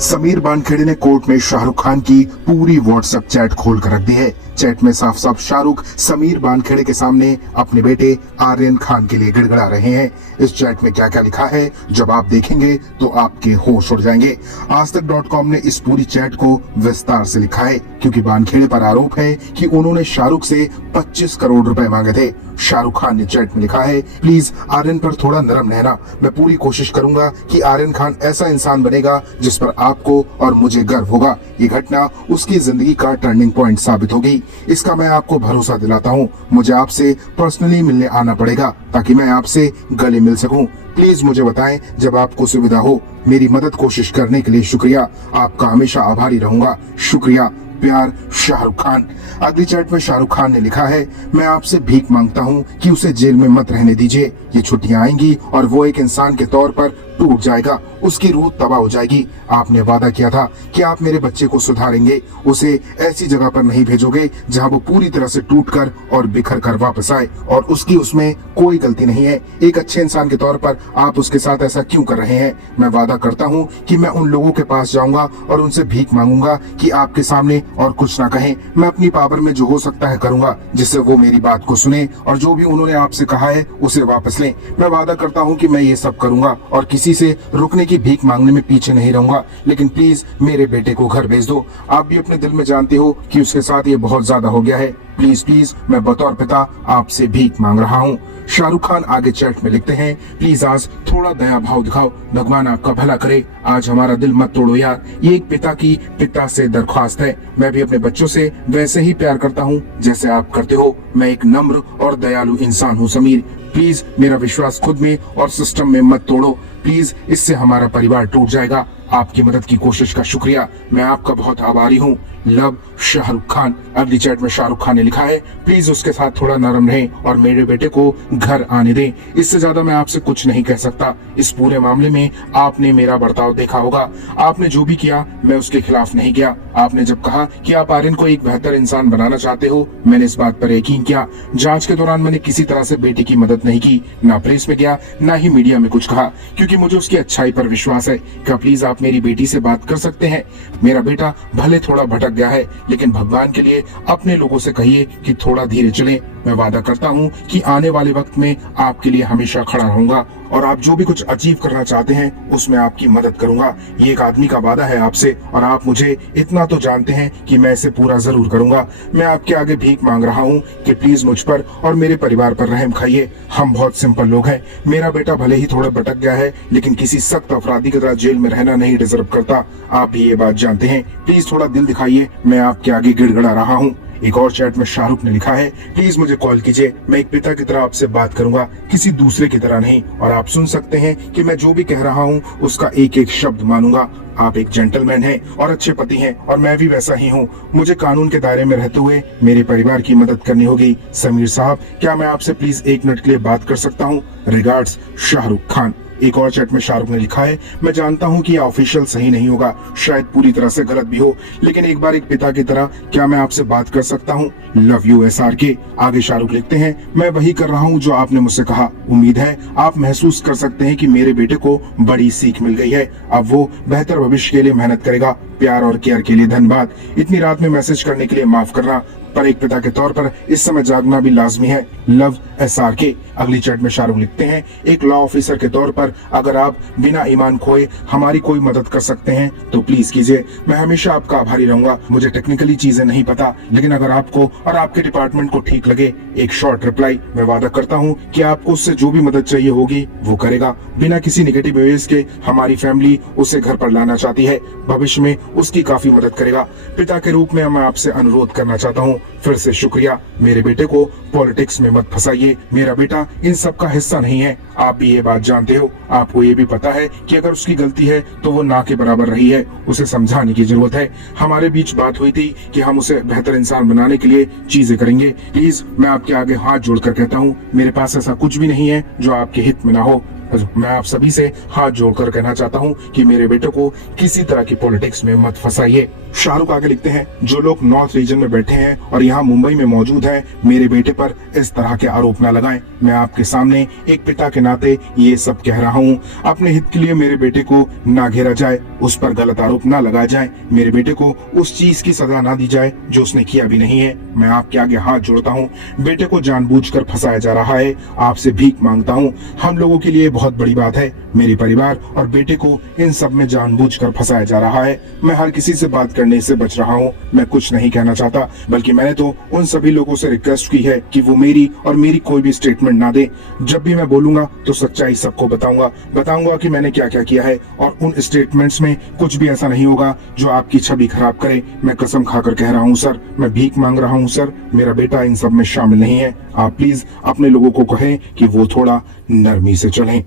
समीर वानखेड़े ने कोर्ट में शाहरुख खान की पूरी व्हाट्सएप चैट खोल कर रख दी है। चैट में साफ साफ शाहरुख समीर वानखेड़े के सामने अपने बेटे आर्यन खान के लिए गिड़गिड़ा रहे हैं। इस चैट में क्या क्या लिखा है जब आप देखेंगे तो आपके होश उड़ जाएंगे। आजतक.com ने इस पूरी चैट को विस्तार से लिखा है क्योंकि वानखेड़े पर आरोप है कि उन्होंने शाहरुख से 25 करोड़ रुपए मांगे थे। शाहरुख खान ने चैट में लिखा है, प्लीज आर्यन पर थोड़ा नरम रहना। मैं पूरी कोशिश करूंगा कि आर्यन खान ऐसा इंसान बनेगा जिस पर आपको और मुझे गर्व होगा। ये घटना उसकी जिंदगी का टर्निंग पॉइंट साबित होगी। इसका मैं आपको भरोसा दिलाता हूँ। मुझे आपसे पर्सनली मिलने आना पड़ेगा ताकि मैं आपसे गले मिल सकूं। प्लीज मुझे बताएं जब आपको सुविधा हो। मेरी मदद कोशिश करने के लिए शुक्रिया। आपका हमेशा आभारी रहूंगा। शुक्रिया, प्यार, शाहरुख खान। अगली चैट में शाहरुख खान ने लिखा है, मैं आपसे भीख मांगता हूं कि उसे जेल में मत रहने दीजिए। ये छुट्टियां आएंगी और वो एक इंसान के तौर पर टूट जाएगा। उसकी रूह तबाह हो जाएगी। आपने वादा किया था कि आप मेरे बच्चे को सुधारेंगे, उसे ऐसी जगह पर नहीं भेजोगे जहां वो पूरी तरह से टूटकर और बिखर कर वापस आए और उसकी उसमें कोई गलती नहीं है। एक अच्छे इंसान के तौर पर आप उसके साथ ऐसा क्यों कर रहे हैं? मैं वादा करता हूं कि मैं उन लोगों के पास जाऊंगा और उनसे भीख मांगूंगा कि आपके सामने और कुछ ना कहें। मैं अपनी पावर में जो हो सकता है करूंगा जिससे वो मेरी बात को सुने और जो भी उन्होंने आपसे कहा है उसे वापस लें। मैं वादा करता हूं कि मैं ये सब करूंगा और किसी से रुकने की भीख मांगने में पीछे नहीं रहूंगा। लेकिन प्लीज मेरे बेटे को घर भेज दो। आप भी अपने दिल में जानते हो कि उसके साथ ये बहुत ज्यादा हो गया है। प्लीज प्लीज मैं बतौर पिता आपसे भीख मांग रहा हूँ। शाहरुख खान आगे चैट में लिखते हैं, प्लीज आज थोड़ा दया भाव दिखाओ। भगवान आपका भला करे। आज हमारा दिल मत तोड़ो यार। ये एक पिता से दरख्वास्त है। मैं भी अपने बच्चों से वैसे ही प्यार करता हूँ जैसे आप करते हो। मैं एक नम्र और दयालु इंसान हूँ समीर। प्लीज मेरा विश्वास खुद में और सिस्टम में मत तोड़ो। प्लीज इससे हमारा परिवार टूट जाएगा। आपकी मदद की कोशिश का शुक्रिया। मैं आपका बहुत आभारी हूँ। लव, शाहरुख खान। अगली चैट में शाहरुख खान ने लिखा है, प्लीज उसके साथ थोड़ा नरम रहें और मेरे बेटे को घर आने दें। इससे ज्यादा मैं आपसे कुछ नहीं कह सकता। इस पूरे मामले में आपने मेरा बर्ताव देखा होगा। आपने जो भी किया मैं उसके खिलाफ नहीं किया। आपने जब कहा कि आप आर्यन को एक बेहतर इंसान बनाना चाहते हो, मैंने इस बात पर यकीन किया। जांच के दौरान मैंने किसी तरह से बेटे की मदद नहीं की, ना प्रेस में गया ना ही मीडिया में कुछ कहा, क्योंकि मुझे उसकी अच्छाई पर विश्वास है। क्या प्लीज आप मेरी बेटी से बात कर सकते हैं? मेरा बेटा भले थोड़ा भटक गया है लेकिन भगवान के लिए अपने लोगों से कहिए कि थोड़ा धीरे चलें। मैं वादा करता हूँ कि आने वाले वक्त में आपके लिए हमेशा खड़ा रहूंगा और आप जो भी कुछ अचीव करना चाहते हैं उसमें आपकी मदद करूंगा। ये एक आदमी का वादा है आपसे और आप मुझे इतना तो जानते हैं कि मैं इसे पूरा जरूर करूंगा। मैं आपके आगे भीख मांग रहा हूँ कि प्लीज मुझ पर और मेरे परिवार पर रहम खाइए। हम बहुत सिंपल लोग हैं। मेरा बेटा भले ही थोड़ा भटक गया है लेकिन किसी सख्त अपराधी की तरह जेल में रहना नहीं डिजर्व करता। आप भी ये बात जानते हैं। प्लीज थोड़ा दिल दिखाइए। मैं आपके आगे गिड़गिड़ा रहा हूँ। एक और चैट में शाहरुख ने लिखा है, प्लीज मुझे कॉल कीजिए। मैं एक पिता की तरह आपसे बात करूंगा, किसी दूसरे की तरह नहीं। और आप सुन सकते हैं कि मैं जो भी कह रहा हूं उसका एक एक शब्द मानूंगा। आप एक जेंटलमैन हैं और अच्छे पति हैं और मैं भी वैसा ही हूं। मुझे कानून के दायरे में रहते हुए मेरे परिवार की मदद करनी होगी। समीर साहब, क्या मैं आपसे प्लीज 1 मिनट के लिए बात कर सकता हूं? रिगार्ड्स, शाहरुख खान। एक और चैट में शाहरुख ने लिखा है, मैं जानता हूं कि यह ऑफिशियल सही नहीं होगा, शायद पूरी तरह से गलत भी हो, लेकिन एक बार एक पिता की तरह क्या मैं आपसे बात कर सकता हूं? Love you SRK। आगे शाहरुख लिखते हैं, मैं वही कर रहा हूं जो आपने मुझसे कहा। उम्मीद है आप महसूस कर सकते हैं कि मेरे बेटे को बड़ी सीख मिल गई है। अब वो बेहतर भविष्य के लिए मेहनत करेगा। प्यार और केयर के लिए धन्यवाद। इतनी रात में मैसेज करने के लिए माफ करना, पर एक पिता के तौर पर इस समय जागना भी लाजमी है। Love SRK। अगली चैट में शाहरुख लिखते हैं, एक लॉ ऑफिसर के तौर पर अगर आप बिना ईमान खोए हमारी कोई मदद कर सकते हैं तो प्लीज कीजिए। मैं हमेशा आपका आभारी रहूंगा। मुझे टेक्निकली चीजें नहीं पता, लेकिन अगर आपको और आपके डिपार्टमेंट को ठीक लगे, एक शॉर्ट रिप्लाई। मैं वादा करता हूँ कि आपको उससे जो भी मदद चाहिए होगी वो करेगा। बिना किसी नेगेटिव बेस के हमारी फैमिली उसे घर पर लाना चाहती है। भविष्य में उसकी काफी मदद करेगा। पिता के रूप में मैं आपसे अनुरोध करना चाहता हूँ, फिर से शुक्रिया। मेरे बेटे को पॉलिटिक्स में मत फंसाइए। मेरा बेटा इन सब का हिस्सा नहीं है। आप भी ये बात जानते हो। आपको ये भी पता है कि अगर उसकी गलती है तो वो ना के बराबर रही है। उसे समझाने की जरूरत है। हमारे बीच बात हुई थी कि हम उसे बेहतर इंसान बनाने के लिए चीजें करेंगे। प्लीज मैं आपके आगे हाथ जोड़कर कहता हूँ, मेरे पास ऐसा कुछ भी नहीं है जो आपके हित में ना हो। मैं आप सभी से हाथ जोड़कर कहना चाहता हूं कि मेरे बेटे को किसी तरह की पॉलिटिक्स में मत फंसाइए। शाहरुख आगे लिखते हैं, जो लोग नॉर्थ रीजन में बैठे हैं और यहाँ मुंबई में मौजूद हैं, मेरे बेटे पर इस तरह के आरोप न लगाएं। मैं आपके सामने एक पिता के नाते ये सब कह रहा हूँ। अपने हित के लिए मेरे बेटे को ना घेरा जाए, उस पर गलत आरोप ना लगाया जाए, मेरे बेटे को उस चीज की सजा ना दी जाए जो उसने किया भी नहीं है। मैं आपके आगे हाथ जोड़ता हूँ, बेटे को जानबूझकर फंसाया जा रहा है, आपसे भीख मांगता हूँ। हम लोगों के लिए बहुत बड़ी बात है, मेरे परिवार और बेटे को इन सब में जानबूझकर फंसाया जा रहा है। मैं हर किसी से बात करने से बच रहा हूँ। मैं कुछ नहीं कहना चाहता, बल्कि मैंने तो उन सभी लोगों से रिक्वेस्ट की है कि वो मेरी और मेरी कोई भी स्टेटमेंट ना दे। जब भी मैं बोलूंगा तो सच्चाई सबको बताऊंगा कि मैंने क्या क्या किया है, और उन स्टेटमेंट्स में कुछ भी ऐसा नहीं होगा जो आपकी छवि खराब करे। मैं कसम खाकर कह रहा हूँ सर, मैं भीख मांग रहा हूँ सर, मेरा बेटा इन सब में शामिल नहीं है। आप प्लीज अपने लोगों को कहें कि वो थोड़ा नरमी से चलें।